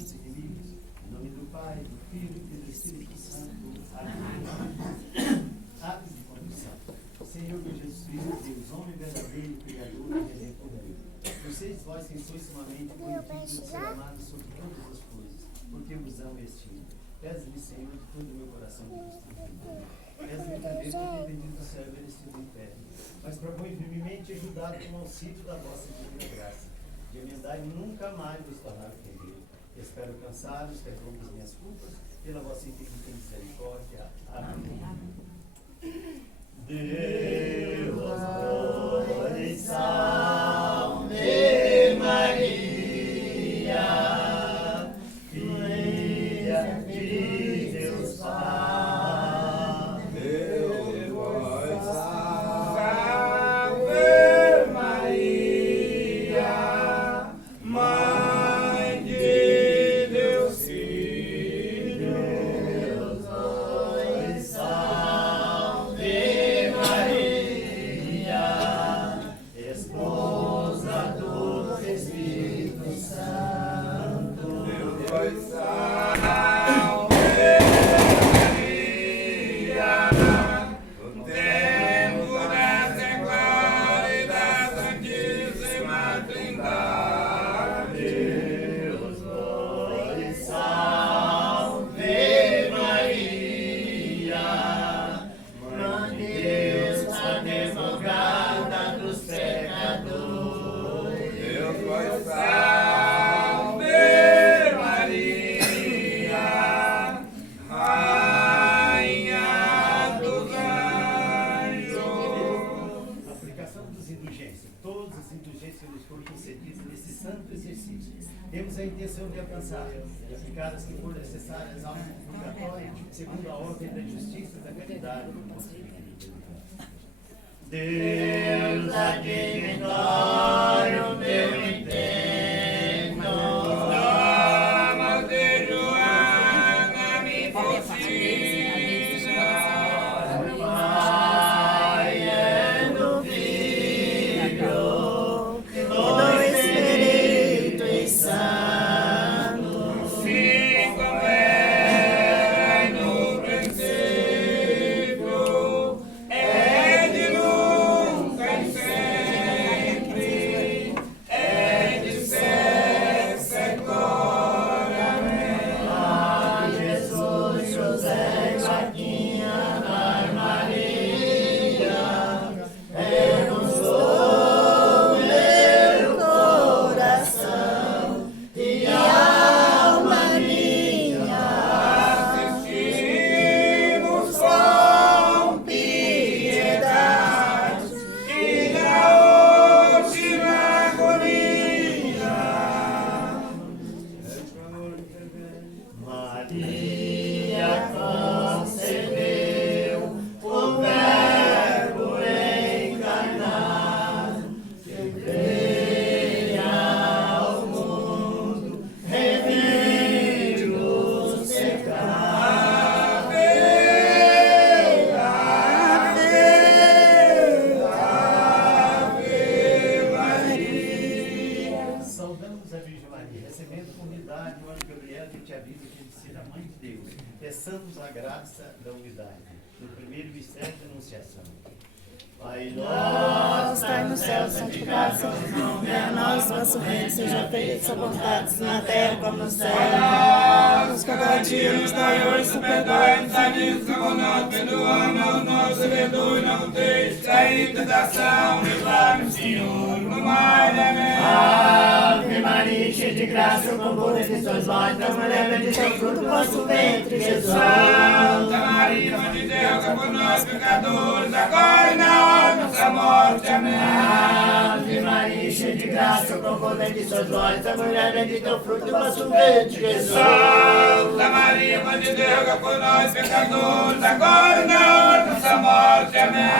nossos inimigos. Em nome do Pai, do Filho e do Espírito Santo. Amém. Atos de condição. Senhor meu Jesus Cristo, Deus, homem verdadeiro, Criador e Redentor meu. Vocês, vós, quem sois sumamente conhecidos de ser amados sobre todas as coisas, porque vos amo e estimo. Peço-lhe, Senhor, de todo o meu coração que vos tenho. Peço-lhe também, porque bendito céu e merecido do inferno. Mas proponho firmemente ajudado com o auxílio da vossa divina graça, de emendar e nunca mais vos tornar ofendido. Espero alcançar os perdão das minhas culpas, pela vossa infinita misericórdia. Amém. Deus vos salve, Maria, filha de Deus Pai. Deus vos salve, Maria, Mãe de Deus Filho. Deus vos salve, Maria, esposa do Espírito Santo. Deus vos salve, Maria, no tempo dessa glória e da Santíssima Trindade. Deus vos salve, Maria, Mãe de Deus, advogada dos pecadores. Deus vos salve, Maria, Rainha dos Anjos. Aplicação dos indulgências. Todas as indulgências que nos foram concedidas nesse santo exercício, temos a intenção de alcançar e aplicar as que forem necessárias ao purgatório, segundo a ordem da justiça e da caridade. Deus admissório meu intento. Damas de Joana me fascina. Do Pai e do Filho e do Espírito Santo. Sim, como era no princípio, é de nunca e sempre, é de ser glória. Amém. Ah, Jesus, José, Joaquim, Ana e Maria, renunciou meu coração e alma minha. Assistimos com piedade e na última agonia. Maria concebeu o Verbo encarnado, que veio ao mundo remir os pecados. Ave Maria. Saudamos a Virgem Maria, recebendo com unidade o anjo Gabriel que te avisa de ser a Mãe de Deus. Peçamos a graça da unidade no primeiro mistério de anunciação. Pai nosso, Está no céu, santificado seja o nome, venha a nós o vosso reino, seja feita a sua vontade, na terra como no céu. Nos cada dia nos dai hoje, perdoai-nos a dívida como nós perdoamos aos nossos devedores, não deixes cair em tentação, livrai-nos, Senhor, do mal. Amém. Ave Maria, cheia de graça, o favor de sois vós, das mulheres bendito é o fruto do vosso ventre, Jesus. Santa Maria, Mãe de Deus, é por nós pecadores, agora e na hora de nossa morte. Amém. Ave Maria, cheia de graça, o favor de sois vós, das mulheres bendito é o fruto do vosso ventre, Jesus. Santa Maria, Mãe de Deus, é por nós pecadores, agora e na hora de nossa morte. Amém.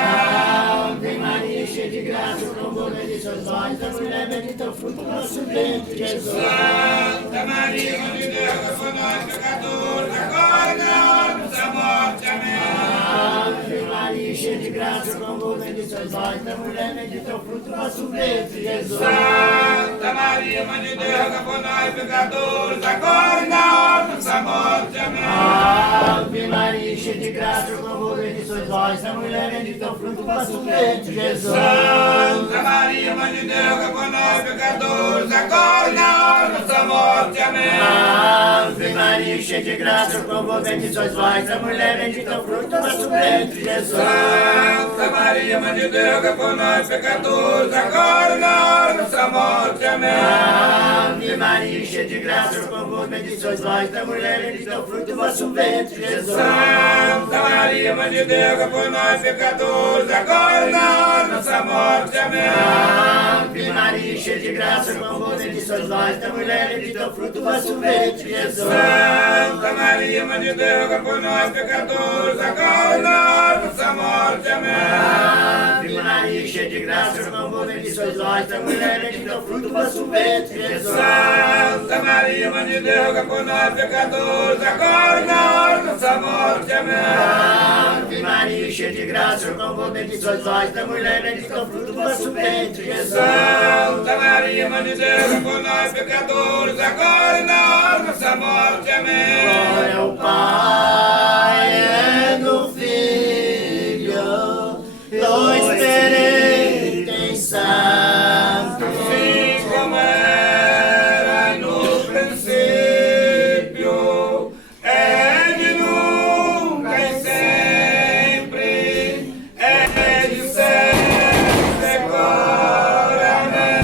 Ave Maria, cheia de graça, o favor de sois vós, das mulheres bendito é o fruto do vosso ventre, Jesus. Santa Maria, Mãe de Deus, é por nós pecadores, agora e na hora de nossa morte. Amém. Ave Maria, Maria, cheia de graça, como bendito sois vós, da mulher bendito é o fruto do vosso ventre, Jesus. Santa Maria, Mãe de Deus, roga por nós, pecadores, agora e na hora da nossa morte. Amém. Ave Maria, cheia de graça, como bendito sois vós, da mulher bendito é o fruto do vosso ventre, Jesus. Santa Maria, Mãe de Deus, roga por nós, pecadores, agora e na hora da nossa morte. Amém. Ave Maria, cheia de graça, como bendito sois vós, da mulher bendito é o fruto do vosso ventre, Jesus. Santa Maria, Mãe de Deus, roga por nós, pecadores, agora e na hora da nossa morte. Amém. Ave Maria, cheia de graça, como bendito sois vós, da mulher bendito é o fruto do vosso ventre, Jesus. Santa Maria, Mãe de Deus, roga por nós, pecadores, agora e na hora da nossa morte. Amém. Ave Maria, cheia de graça, como bendito sois vós, da mulher bendito é o fruto do vosso ventre, Jesus. Santa Maria, Mãe de Deus, roga por nós, pecadores, agora e na hora da nossa morte. Amém. Ave Maria, cheia de graça, como bendito sois vós, da mulher bendito é o fruto do vosso ventre, Jesus. Santa Maria, Mãe de Deus, roga por nós, pecadores, agora e na hora da nossa morte. Amém. Ave Maria, cheia de graça, como bendito sois vós, da mulher bendito é o fruto do vosso ventre, Jesus. Santa Maria, Mãe de Deus, roga por nós, pecadores, agora e na hora da nossa morte. Amém. Glória ao Pai, é do Filho, do Espírito Santo. Assim como era no princípio, é de nunca e sempre, é de sempre agora. Amém.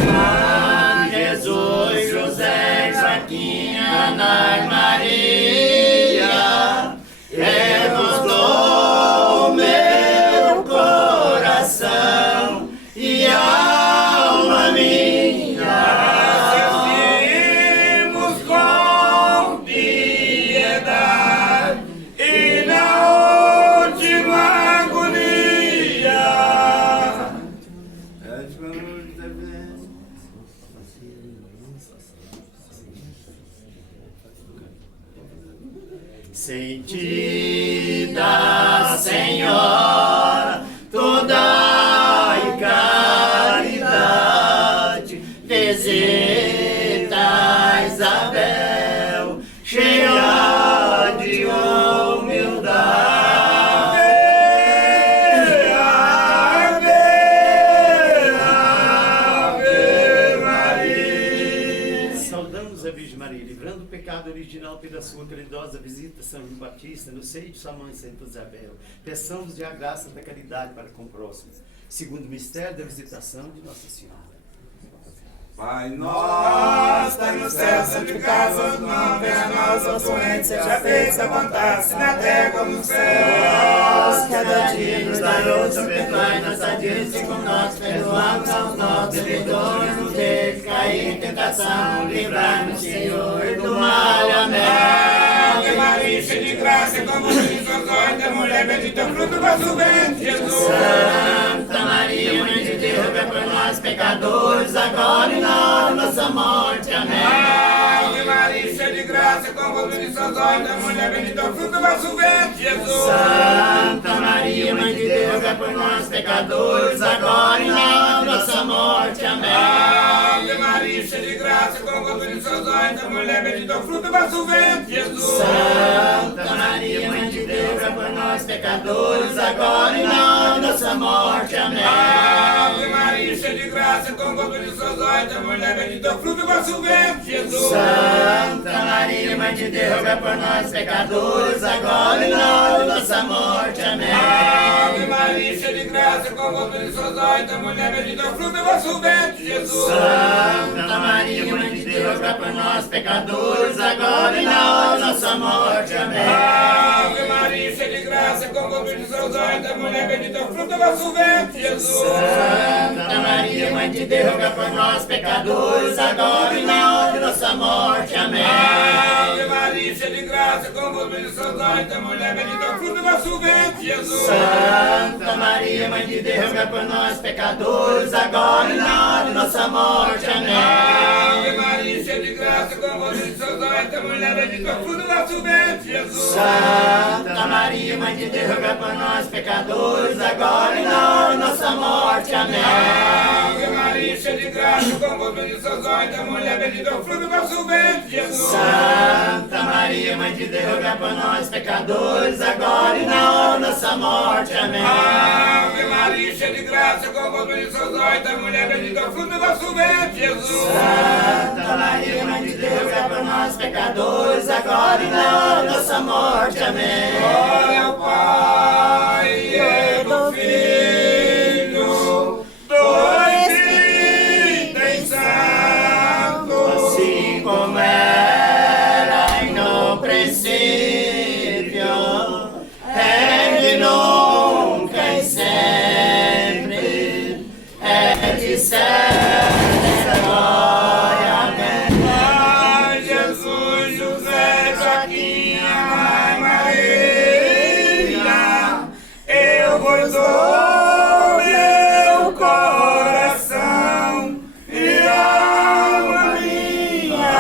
Jesus, José, Joaquim, Ana e Maria, eu dou meu coração e alma minha. Assistimos com piedade e na última agonia. Sentida, Senhora, toda e caridade, visita Isabel, cheia de humildade. Ave, Ave Maria. Saudamos a Virgem Maria, livrando o pecado original pela sua caridosa visita a São João Batista, no seio de sua mãe Santa Isabel. Peçamos-lhe a graça da caridade para com o próximo, segundo o mistério da visitação de Nossa Senhora. Pai nosso, está no céu, santificado vosso nome, venha a nós o vosso reino, seja feita a vontade, assim na terra como no céu. Cada dia nos dai hoje, perdoai nossa dívida, como nós perdoamos aos nossos devedores, não deixe cair em tentação, livrai-nos, Senhor, do mal. Amém. Ave Maria, cheia de graça, como bendito sois vós, da mulher bendito é o fruto do vosso ventre, Jesus. Santa Maria, Mãe de Deus, rogai por nós, pecadores, agora e na hora da nossa morte. Amém. Ave Maria, cheia de graça, como bendito sois vós, da mulher bendito é o fruto do vosso ventre, Jesus. Santa Maria, Mãe de Deus, rogai por nós, pecadores, agora e na hora da nossa morte. Amém. Ave Maria, cheia de graça, como bendito sois vós, da mulher bendito é o fruto do vosso ventre, Jesus. Santa Maria, Mãe de Deus, rogai por nós, pecadores, agora e na hora da nossa morte. Amém. Ave Maria, cheia de graça, como bendito sois vós, da mulher bendito é o fruto do vosso ventre, Jesus. Santa Maria, Mãe de Deus, rogai por nós, pecadores, agora e na hora da nossa morte. Amém. Ave Maria, cheia de graça, como bendito sois vós, da mulher bendito é o fruto do vosso ventre, Jesus. Santa Maria, Mãe de Deus, rogai por nós, pecadores, agora e na hora da nossa morte. Amém. Ave Maria, cheia de graça, como bendito sois vós, da mulher bendito é o fruto do vosso ventre, Jesus. Santa Maria, Mãe de Deus, rogai por nós, pecadores, agora e na hora da nossa morte. Amém. Ave Maria, cheia de graça, como bendito sois vós, da mulher bendito é o fruto do vosso ventre, Jesus. Santa Maria, Maria, Mãe de Deus, rogai por nós, pecadores, agora e na hora de nossa morte. Amém. Ave Maria, cheia de graça, com você de seus olhos, a mulher bendita, o fruto do vosso ventre, Jesus. Santa Maria, Mãe de Deus, rogai por nós, pecadores, agora e na hora de nossa morte. Amém. Ave Maria, cheia de graça, com você de seus olhos, a mulher bendita, o fruto do vosso ventre, Jesus. Santa Maria, Mãe de Deus, rogai por nós, pecadores, agora e na hora da nossa morte. Amém. Ave Maria, cheia de graça, com você de seus olhos, a mulher bendita, o fruto do vosso ventre, Jesus. Santa Maria, Mãe de Deus, rogai por nós, pecadores, agora e na hora da nossa morte. Amém. Glória ao Pai e do Filho, do Espírito Santo, Assim como era no princípio, é de nunca e sempre, é de sempre, glória. Amém. Ai, Jesus, José, Joaquim, Mãe Maria, eu vos dou meu coração e alma minha.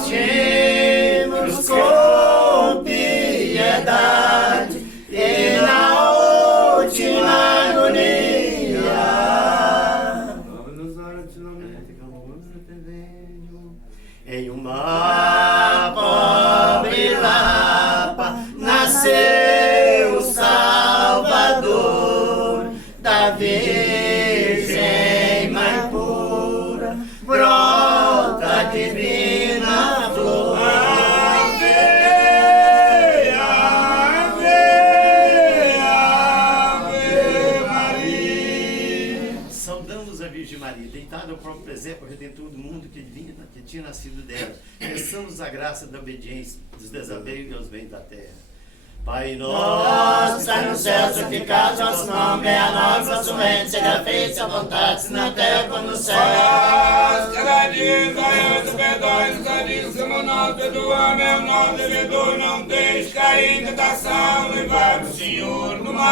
Assistimos com piedade e na última agonia. Em uma pobre lapa nasceu o Salvador, da Virgem Mãe pura, brota a divina flor. Ave, Ave, Ave Maria. Saudamos a Virgem Maria, deitada ao próprio presépio, o Redentor do mundo que tinha nascido dela. Peçamos a graça da obediência, dos desapegos aos bens da terra. Pai nosso, que está no céu, santificado vosso nome, venha a nós vosso reino, seja feita a vontade, assim na terra como no céu. Cada dia, Deus, perdoe os delitos, como nós perdoamos, é o nosso devedor, não deixe cair em tentação, livrai-nos, Senhor, do mal.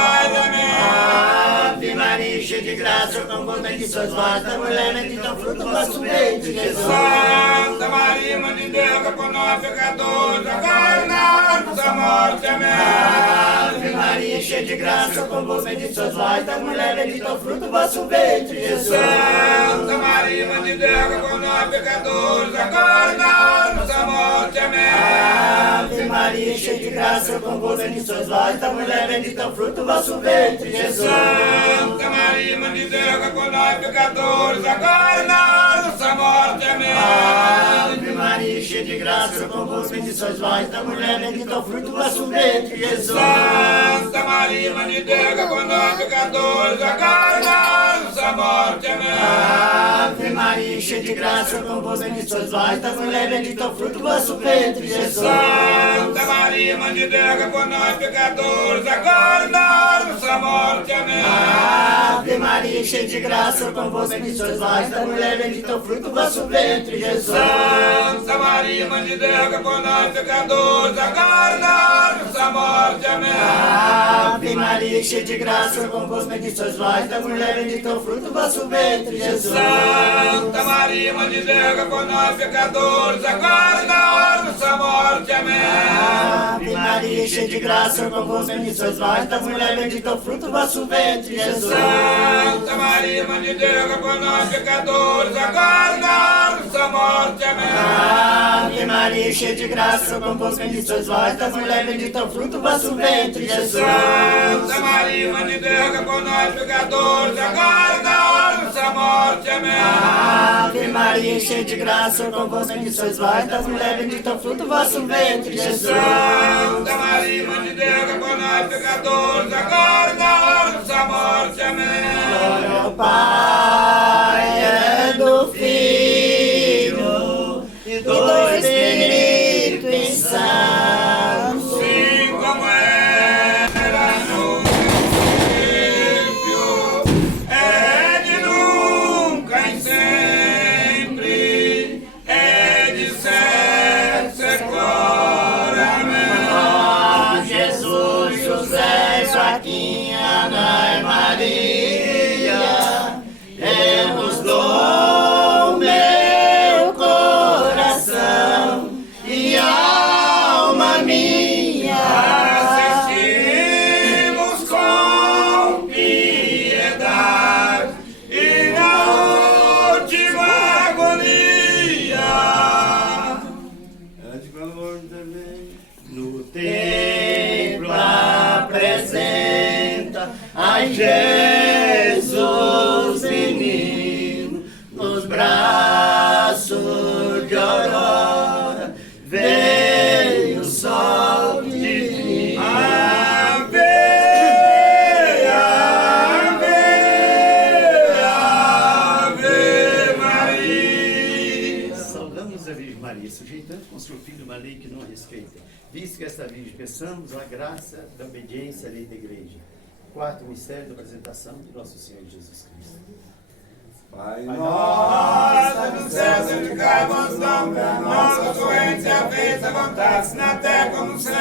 Amém. Ave Maria, cheia de graça, com vós bendita sois vós, da mulher bendita o fruto do vosso ventre, Jesus. Santa Maria, Mãe de Deus, rogai por nós, pecadores, agora e na hora de nossa morte. Amém. Ave Maria, cheia de graça, com vós bendita sois vós, da mulher bendita o fruto do vosso ventre, Jesus. Santa Maria, Mãe de Deus, rogai por nós, pecadores, agora e na hora de nossa morte. Amém. Ave Maria, cheia de graça, com vós bendita sois vós, da mulher bendita o fruto do vosso ventre, Jesus. Santa Maria, Mãe de Deus, rogai por nós, pecadores, agora e na hora de nossa morte. Amém. Ave Maria, cheia de graça, com vós bendita sois vós, da mulher bendita o fruto do vosso ventre, Jesus. Santa Maria, Mãe de Deus, rogai por nós, pecadores, agora e na hora de nossa morte. Amém. Ave Maria, cheia de graça, com vós bendita sois vós, da mulher bendita o fruto do vosso ventre, Jesus. Santa Maria, Mãe de Deus, rogai por nós, pecadores, agora e na hora de nossa morte. Amém. Ave Maria, cheia de graça, com vós bendita sois vós, da mulher bendita o fruto do vosso ventre, Jesus. Santa Maria, Mãe de Deus, rogai por nós, pecadores, agora e na hora de nossa morte. Amém. Ave Maria, cheia de graça, com vós bendita sois vós, da mulher bendita o fruto do vosso ventre, Jesus. Santa Maria, Mãe de Deus, rogai por nós, pecadores, agora e na hora de nossa morte. Amém. Ave Maria, cheia de graça, com vós bendita sois vós, da mulher bendita o fruto do vosso ventre, Jesus. Santa Maria, Mãe de Deus, rogai por nós, pecadores, agora e na hora de nossa morte. Amém. Ave Maria, cheia de graça, com vós bendita sois vós, da mulher bendita o fruto do vosso ventre, Jesus. Santa Maria, Mãe de Deus, rogai por nós, pecadores, agora e na hora de nossa morte. Amém. Ave Maria, cheia de graça, com vós bendita sois vós, da mulher bendita o fruto do vosso ventre, Jesus. Santa Maria, Mãe de Deus, rogai por nós, pecadores, agora e na hora de nossa morte. Amém. Glória ao Pai, é do Filho e do Espírito Santo. Assim como era no princípio, é de nunca e sempre, é de século. Amém. Ó Jesus, José, Joaquim, Ana e Maria, Jesus menino, nos braços de aurora, veio o sol divino. Ave, Ave, Ave Maria. Saudamos a Virgem Maria, sujeitando com seu filho uma lei que não respeita. Visto que esta Virgem, peçamos a graça da obediência à lei da Igreja. Quarto mistério da apresentação de nosso Senhor Jesus Cristo. Pai nosso, no céu, santificai vosso nome, nossa doente, seja feita a vontade, na terra como no céu.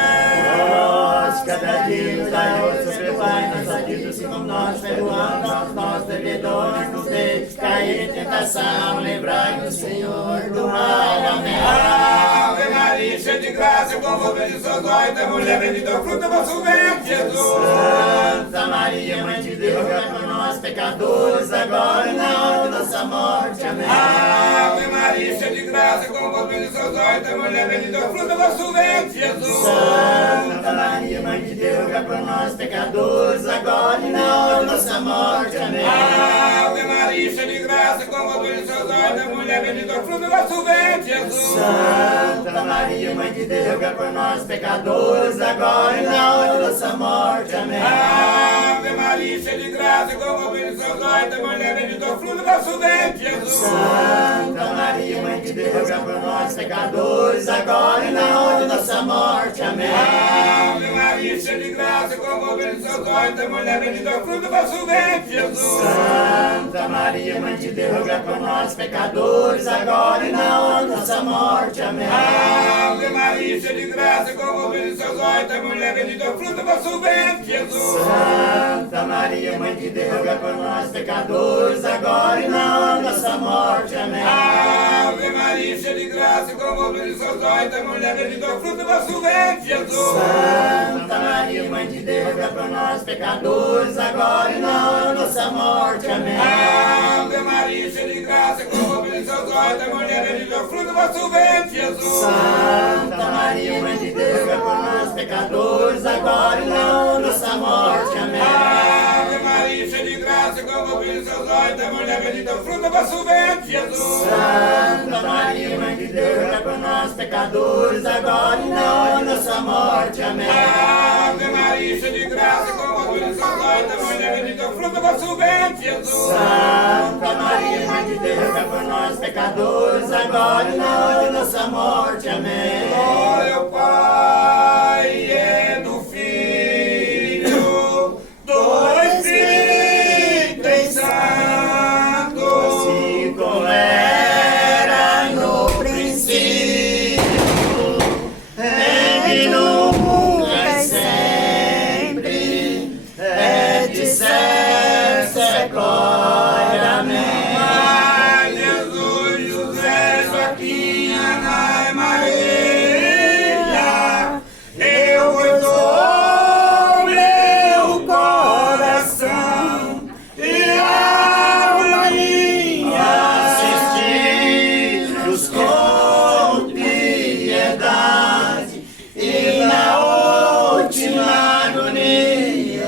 Nós, cada dia nos dai hoje, perdoai nossas dívidas, assim como nós perdoamos aos nossos devedores, nos deixe cair em tentação, livrai-nos, Senhor, do mal. Amém. Ave Maria, cheia de graça, convosco bendita sois vós, da mulher bendita é o fruto do vosso ventre, Jesus. Santa Maria, Mãe de Deus, rogai por nós, pecadores, agora e na hora de nossa morte. Amém. Ave Maria, cheia de graça, convosco bendita sois vós, da mulher bendita é o fruto do vosso ventre, Jesus. Santa Maria, Mãe de Deus, rogai por nós, pecadores, agora e na hora de nossa morte. Amém. Ave Maria, cheia de graça, convosco bendita sois vós, da mulher bendita é o fruto do vosso ventre, Jesus. Santa Maria, Mãe de Deus, rogai por nós, pecadores, agora e na hora de nossa morte. Amém. Ave Maria, cheia de graça, convosco bendita sois vós, da mulher bendita é o fruto do vosso ventre, Jesus. Santa Maria, Mãe de Deus, rogai por nós, pecadores, agora e na hora de nossa morte. Amém. Ave Maria, cheia de graça, convosco bendita sois vós, da mulher bendita é o fruto do vosso ventre, Jesus. Santa Maria, Mãe de Deus, rogai por nós, pecadores, agora e na hora de nossa morte. Amém. Ave Maria, cheia de graça, convosco bendita sois vós, da mulher bendita é o fruto do vosso ventre, Jesus. Santa Maria, Mãe de Deus, rogai por nós, pecadores, agora e na hora de nossa morte. Amém. Ave Maria, cheia de graça, convosco bendita sois vós, da mulher bendita é o fruto do vosso ventre, Jesus. Santa Maria, Mãe de Deus, rogai por nós, pecadores, agora e na hora de nossa morte. Amém. Ave Maria, cheia de graça, convosco bendita sois vós, da mulher bendita é o fruto do vosso ventre, Jesus. Santa Maria, Mãe de Deus, rogai por nós, pecadores, agora e na hora de nossa morte. Amém. Ave Maria, cheia de graça, convosco bendita sois vós, da mulher bendita é o fruto do vosso ventre, Jesus. Santa Maria, Mãe de Deus, rogai por nós, pecadores, agora e na hora de nossa morte. Amém. Ave Maria, cheia de graça, convosco bendita sois vós, da mulher bendita é o fruto do vosso ventre, Jesus. Santa Maria, Mãe de Deus, rogai por nós, pecadores, agora e na hora de nossa morte. Amém. Glória ao Pai, e do Filho, do Espírito Santo, Assim como era no princípio, é que nunca e sempre, é de século. Amém. Pai, Jesus, José, Joaquim, Ana e Maria, eu vos dou meu coração e alma minha. Assisti-os com piedade e na última agonia.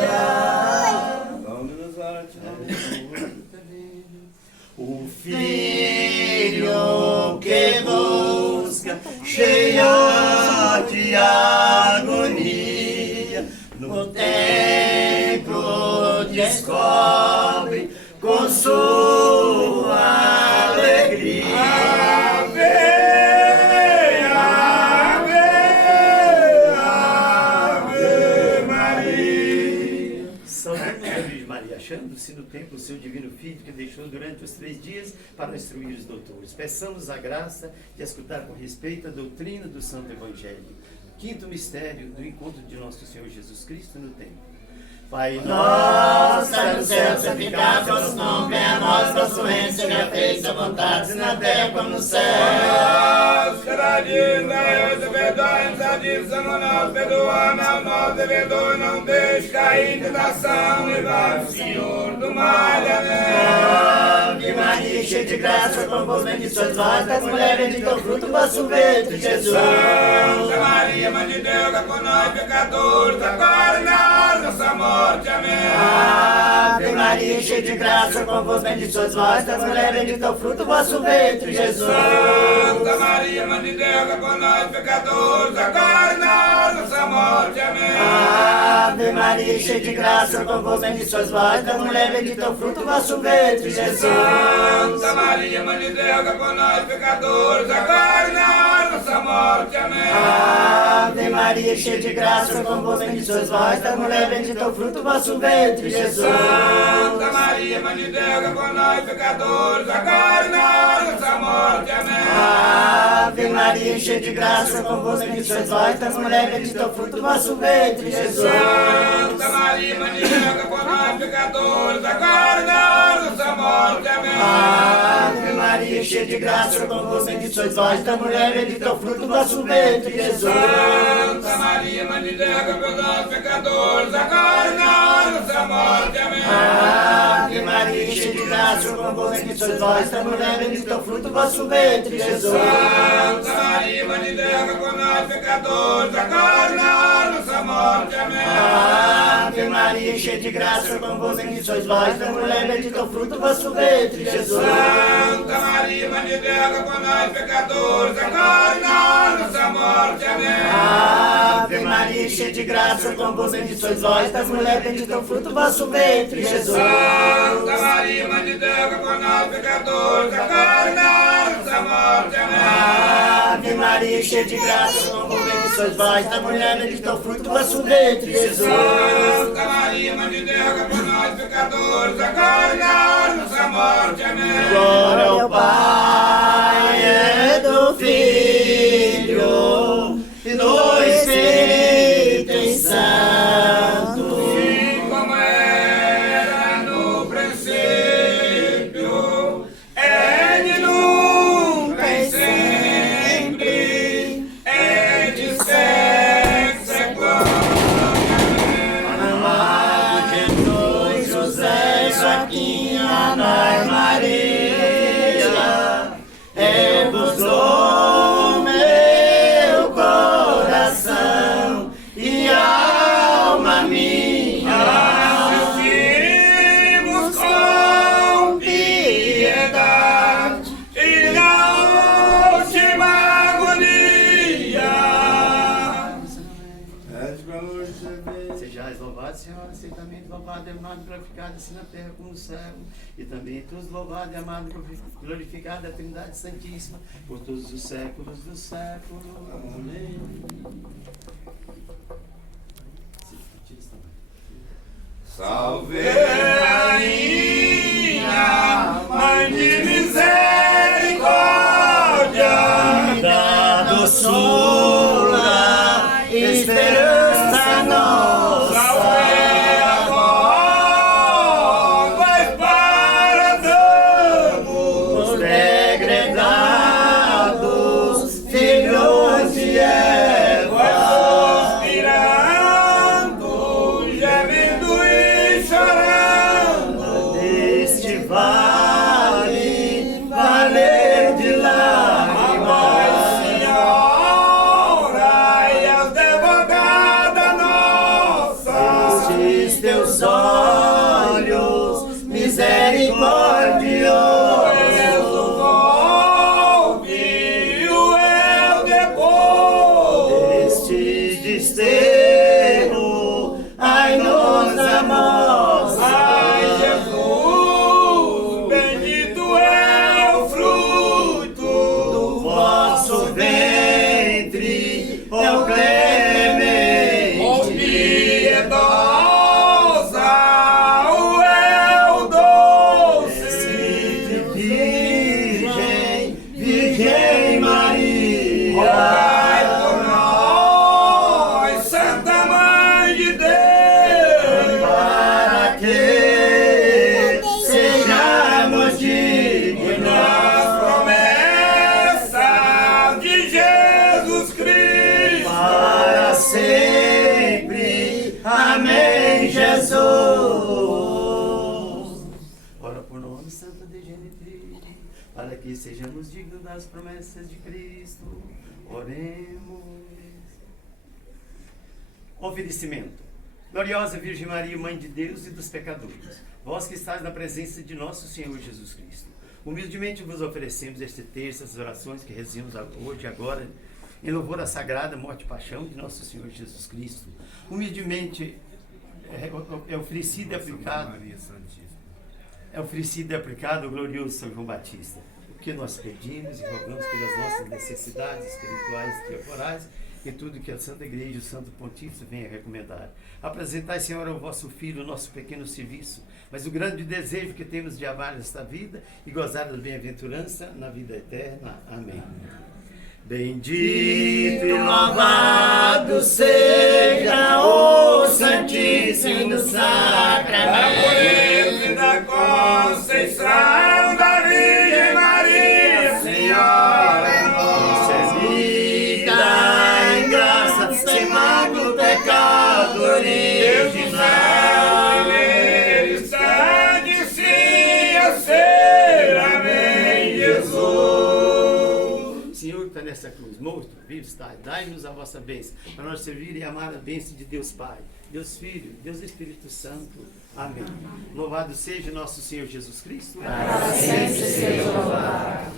O filho que busca, cheio de agonia, no templo descobre com sua alegria. Ave, Ave, Ave Maria. Saudamos a Virgem Maria, achando-se no templo o seu divino Filho, que deixou durante os 3 dias para instruir os doutores. Peçamos a graça de escutar com respeito a doutrina do Santo Evangelho. Quinto mistério do encontro de nosso Senhor Jesus Cristo no templo. Pai nosso, está no céu, santificado seja o vosso nome, venha a nós vosso reino, seja feita a vontade, na terra como no céu. Cada dia dai hoje perdoai-nos a dívidas como nós perdoamos aos nossos devedores, não deixe cair em tentação, livrai-nos, Senhor, do mal. Amém. Ave Maria, cheia de graça, como bendita sois vós das mulheres, bendito é o fruto do vosso ventre, Jesus. Santa Maria, Mãe de Deus, rogai por nós, pecadores, agora e na hora da nossa morte. Amém. Ave Maria, cheia de graça, como bendita sois vós das mulheres, bendito é o fruto do vosso ventre, Jesus. Santa Maria, Mãe de Deus, rogai por nós, pecadores, agora e na hora da nossa morte. Amém. Ave Maria, cheia de graça, como bendita sois vós das mulheres, bendito é o fruto do vosso ventre, Jesus. Santa Maria, Mãe de Deus, rogai por nós, pecadores, agora e na hora da nossa morte. Amém. Ave Maria, cheia de graça, como bendita sois vós das mulheres, bendito é o fruto do vosso ventre, Jesus. Santa Maria, Mãe de Deus, rogai por nós, pecadores, agora e na hora da nossa morte. Amém. Ave Maria, cheia de graça, como bendita sois vós das mulheres, bendito é o fruto do vosso ventre, Jesus. Santa Maria, Mãe de Deus, rogai por nós, pecadores, agora e na hora da nossa morte. Amém. Ave Maria, cheia de graça, como bendita sois vós das mulheres, bendito é o fruto do vosso ventre, Jesus. Santa Maria, Mãe de Deus, rogai por nós, pecadores, agora e na hora da nossa morte. Amém. Ave Maria, cheia de graça, como bendita sois vós das mulheres, bendito é o fruto do vosso ventre, Jesus. Santa Maria, Mãe de Deus, rogai por nós, pecadores, agora e na hora da nossa morte. Amém. Ave Maria, cheia de graça, como bendita sois vós das mulheres, bendito é o fruto do vosso ventre, Jesus. Santa Maria, Mãe de Deus, rogai por nós, pecadores, agora e na hora da nossa morte. Amém. Ave Maria, cheia de graça, como bendita sois vós das mulheres, bendito é o fruto do vosso ventre, Jesus. Santa Maria, Mãe de Deus, rogai por nós, pecadores, agora e na hora da nossa morte. Amém. Ave Maria, cheia de graça, como bendita sois vós das mulheres, bendito é o fruto do vosso ventre, Jesus. Santa Maria, Mãe de Deus, rogai por nós, pecadores, agora e na hora da nossa morte. Amém. Glória ao Pai, é do Filho e do Espírito Santo. Assim como era no princípio, é de nunca e sempre, é de séculos, séculos. Amado Jesus, José, Joaquim, Ana e Maria, eu-vos dou meu coração e alma minha. Assistimos com piedade e na última agonia. Sejais louvado, Senhor, aceitamente louvado e amado, glorificado assim na terra como no céu. E também todos louvado e amado, glorificado a Trindade Santíssima, por todos os séculos dos séculos. Amém. Salve Rainha, Mãe de misericórdia, Da doçura, esperança nossa. salve a vós, vais para damos, Os degredados, filhos de Eva, suspirando, gemendo e chorando. deste vale, vale de lágrimas. Senhora e as advogada nossa, Estes teus olhos misericordiosos, ouve o eu depois. este desterro, ai nos amostra. Ai, Jesus, bendito é o fruto Do vosso ventre, ó clemente, ó piedosa, o eu doce. Virgem, Virgem Maria. Rogai por nós, Santa Mãe de Deus, Para que sejamos dignos nas promessas de Jesus Cristo. para sempre. Amém, Jesus. Ora por nome, Santa Virgem de Cristo. para que sejamos dignos das promessas de Cristo. Oremos. Oferecimento. Gloriosa Virgem Maria, Mãe de Deus e dos pecadores, vós que estáis na presença de nosso Senhor Jesus Cristo, humildemente vos oferecemos este texto, essas orações que rezamos hoje e agora, em louvor à sagrada morte e paixão de nosso Senhor Jesus Cristo. Humildemente é oferecido e aplicado, ao glorioso São João Batista, o que nós pedimos e rogamos pelas nossas necessidades espirituais e temporais, e tudo que a Santa Igreja e o Santo Pontífice venha recomendar. Apresentai, Senhor, ao vosso Filho o nosso pequeno serviço, mas o grande desejo que temos de amar esta vida e gozar da bem-aventurança na vida eterna. Amém. Bendito e louvado seja o Santíssimo Sacramento da Conceição da Virgem Maria, Senhora nossa. Em graça, sem mácula, pecado original. Está de sim a ser. Amém, Jesus. Senhor, que está nessa cruz, morto, vivo está, dai-nos a vossa bênção, para nós servir e amar a bênção de Deus Pai, Deus Filho, Deus Espírito Santo. Amém. Louvado seja nosso Senhor Jesus Cristo. Para sempre seja louvado.